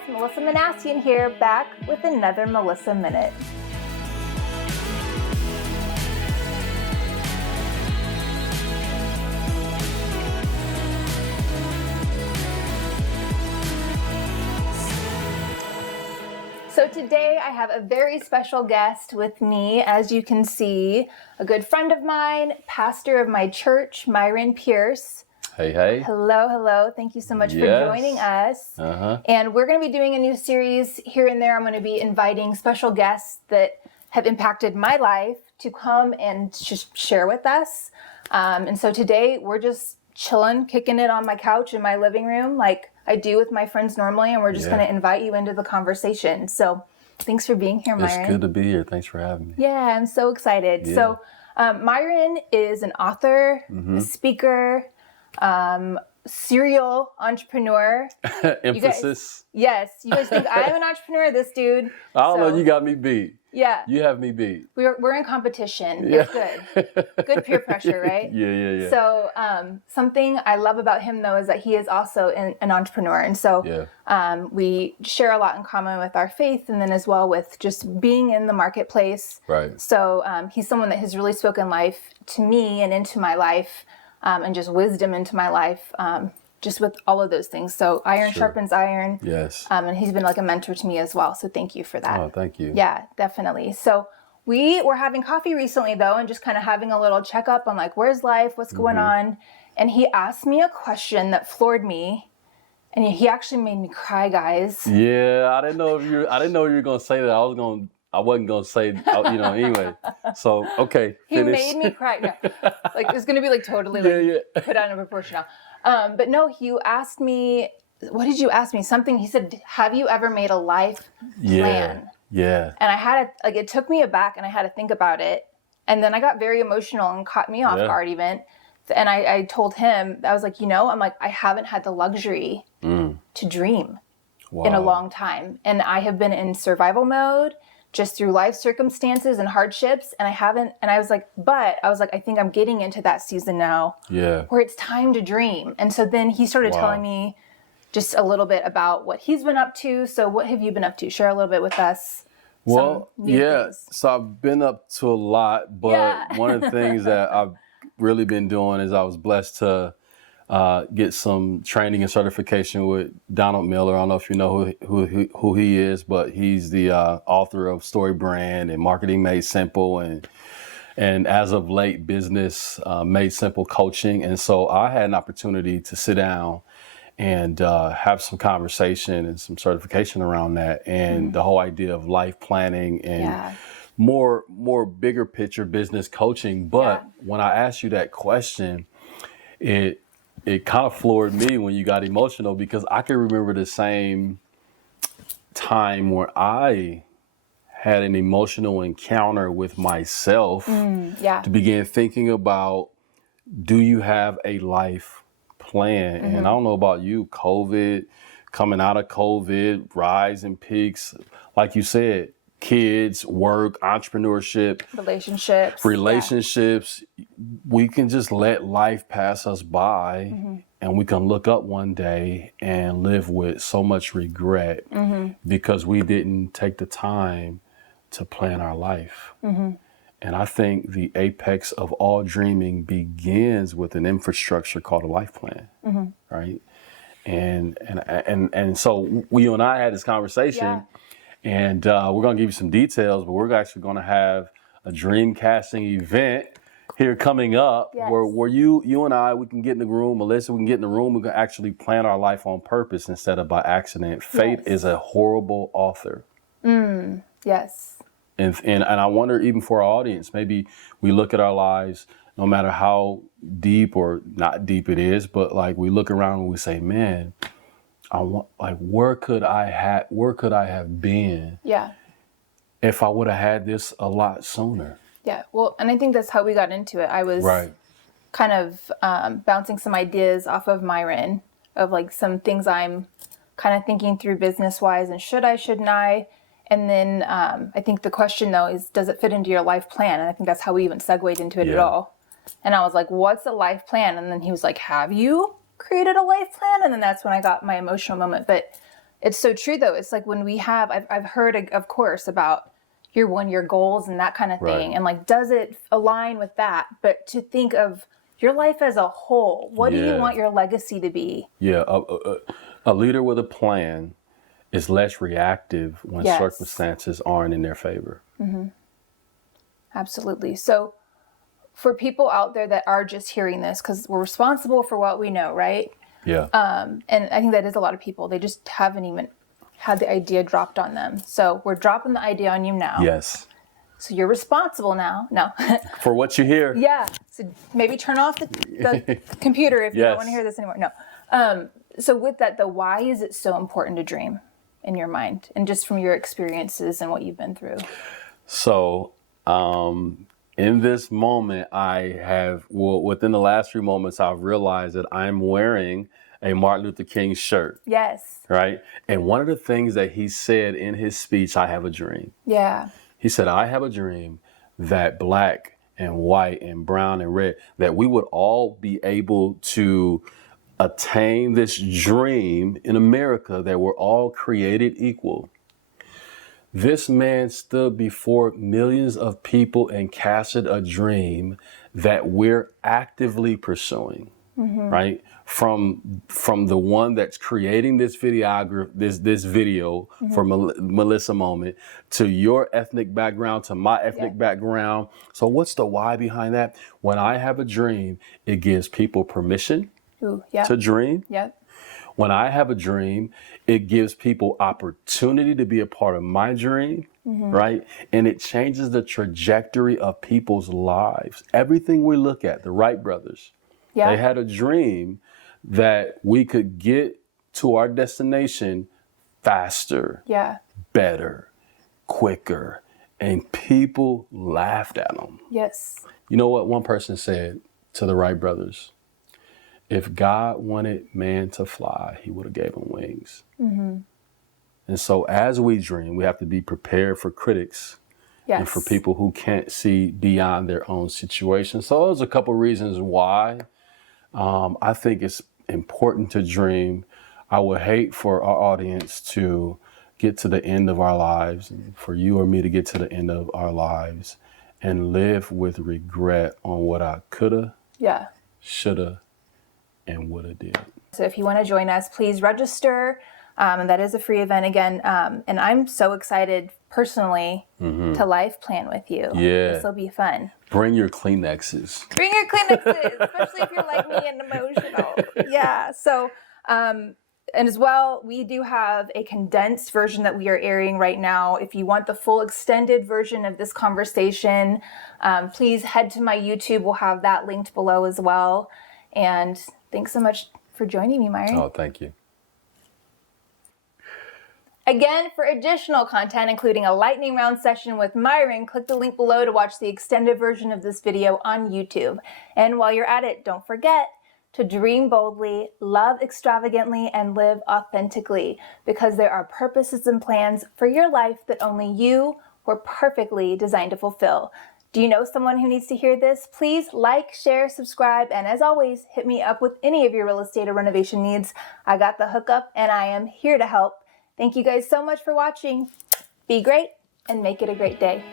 guys, Melissa Manassian here, back with another Melissa Minute. So today I have a very special guest with me, as you can see, a good friend of mine, pastor of my church, Myron Pierce. Hey, hey. Hello, hello. Thank you so much for joining us. And we're going to be doing a new series here and there. I'm going to be inviting special guests that have impacted my life to come and just share with us. And so today we're just chilling, kicking it on my couch in my living room like I do with my friends normally. And we're just going to invite you into the conversation. So thanks for being here, Myron. It's good to be here. Thanks for having me. Yeah, I'm so excited. Yeah. So Myron is an author, a speaker, serial entrepreneur. Emphasis. You guys think I'm an entrepreneur, this dude. I don't know, you got me beat. Yeah. You have me beat. We're in competition. Yeah. It's good. Good peer pressure, right? Yeah. So something I love about him, though, is that he is also an entrepreneur. And so we share a lot in common with our faith and then as well with just being in the marketplace. Right. So he's someone that has really spoken life to me and into my life. And just wisdom into my life, just with all of those things. So iron sharpens iron. Yes. And he's been like a mentor to me as well. So thank you for that. Oh, thank you. Yeah, definitely. So we were having coffee recently, though, and just kind of having a little checkup on like, where's life? What's going on? And he asked me a question that floored me. And he actually made me cry, guys. Yeah, I didn't know you were going to say that. I wasn't going to say, anyway. So, okay, finish. He made me cry. No. Like, it's going to be like totally put out of proportion now. But no, you asked me, what did you ask me? Something, he said, have you ever made a life plan? Yeah. And I had it took me aback and I had to think about it. And then I got very emotional and caught me off guard even. And I told him, I was like, I haven't had the luxury to dream in a long time. And I have been in survival mode just through life circumstances and hardships. And I was like, I think I'm getting into that season now where it's time to dream. And so then he started telling me just a little bit about what he's been up to. So what have you been up to? Share a little bit with us. Well, so I've been up to a lot, but one of the things that I've really been doing is I was blessed to get some training and certification with Donald Miller. I don't know if you know who he is, but he's the author of Story Brand and Marketing Made Simple and as of late, Business Made Simple Coaching. And so I had an opportunity to sit down and have some conversation and some certification around that and the whole idea of life planning and more bigger picture business coaching. But when I asked you that question, it kind of floored me when you got emotional because I can remember the same time where I had an emotional encounter with myself to begin thinking about, do you have a life plan? And I don't know about you, COVID, coming out of COVID, rise and peaks, like you said, kids, work, entrepreneurship, relationships. We can just let life pass us by and we can look up one day and live with so much regret because we didn't take the time to plan our life. And I think the apex of all dreaming begins with an infrastructure called a life plan, right? And so you and I had this conversation. And we're going to give you some details, but we're actually going to have a Dreamcasting event here coming up where you and I, we can get in the room, Melissa, we can get in the room, we can actually plan our life on purpose instead of by accident. Fate is a horrible author. Yes. And I wonder, even for our audience, maybe we look at our lives, no matter how deep or not deep it is, but like we look around and we say, man, where could I have been if I would have had this a lot sooner? Yeah, well, and I think that's how we got into it. I was kind of bouncing some ideas off of Myron of like some things I'm kind of thinking through business-wise and shouldn't I? And then I think the question, though, is does it fit into your life plan? And I think that's how we even segued into it at all. And I was like, what's a life plan? And then he was like, have you created a life plan? And then that's when I got my emotional moment. But It's so true though. It's like when we have, I've heard of course about your goals and that kind of thing. And like, does it align with that? But to think of your life as a whole, what do you want your legacy to be? Yeah. A leader with a plan is less reactive when circumstances aren't in their favor. Mm-hmm. Absolutely. So for people out there that are just hearing this, because we're responsible for what we know, right? Yeah. And I think that is a lot of people. They just haven't even had the idea dropped on them. So we're dropping the idea on you now. Yes. So you're responsible now. No. For what you hear. Yeah. So maybe turn off the computer if you don't want to hear this anymore. No. So with that though, why is it so important to dream in your mind and just from your experiences and what you've been through? So, in this moment, within the last few moments, I've realized that I'm wearing a Martin Luther King shirt. Yes. Right? And one of the things that he said in his speech, I have a dream. Yeah. He said, I have a dream that black and white and brown and red, that we would all be able to attain this dream in America that we're all created equal. This man stood before millions of people and casted a dream that we're actively pursuing, right? From the one that's creating this video for Melissa Moment, to your ethnic background, to my ethnic background. So what's the why behind that? When I have a dream, it gives people permission to dream. Yep. When I have a dream, it gives people opportunity to be a part of my dream, right? And it changes the trajectory of people's lives. Everything we look at, the Wright brothers, they had a dream that we could get to our destination faster, better, quicker, and people laughed at them. Yes. You know what one person said to the Wright brothers? If God wanted man to fly, he would have gave him wings. And so as we dream, we have to be prepared for critics and for people who can't see beyond their own situation. So there's a couple reasons why I think it's important to dream. I would hate for our audience to get to the end of our lives, for you or me to get to the end of our lives and live with regret on what I coulda, shoulda, and woulda did. So if you want to join us, please register. And that is a free event again. And I'm so excited personally to life plan with you. Yeah. This will be fun. Bring your Kleenexes. Bring your Kleenexes, especially if you're like me and emotional. Yeah. So, and as well, we do have a condensed version that we are airing right now. If you want the full extended version of this conversation, please head to my YouTube. We'll have that linked below as well. And thanks so much for joining me, Myron. Oh, thank you. Again, for additional content, including a lightning round session with Myron, click the link below to watch the extended version of this video on YouTube. And while you're at it, don't forget to dream boldly, love extravagantly, and live authentically, because there are purposes and plans for your life that only you were perfectly designed to fulfill. Do you know someone who needs to hear this? Please like, share, subscribe, and as always, hit me up with any of your real estate or renovation needs. I got the hookup and I am here to help. Thank you guys so much for watching. Be great and make it a great day.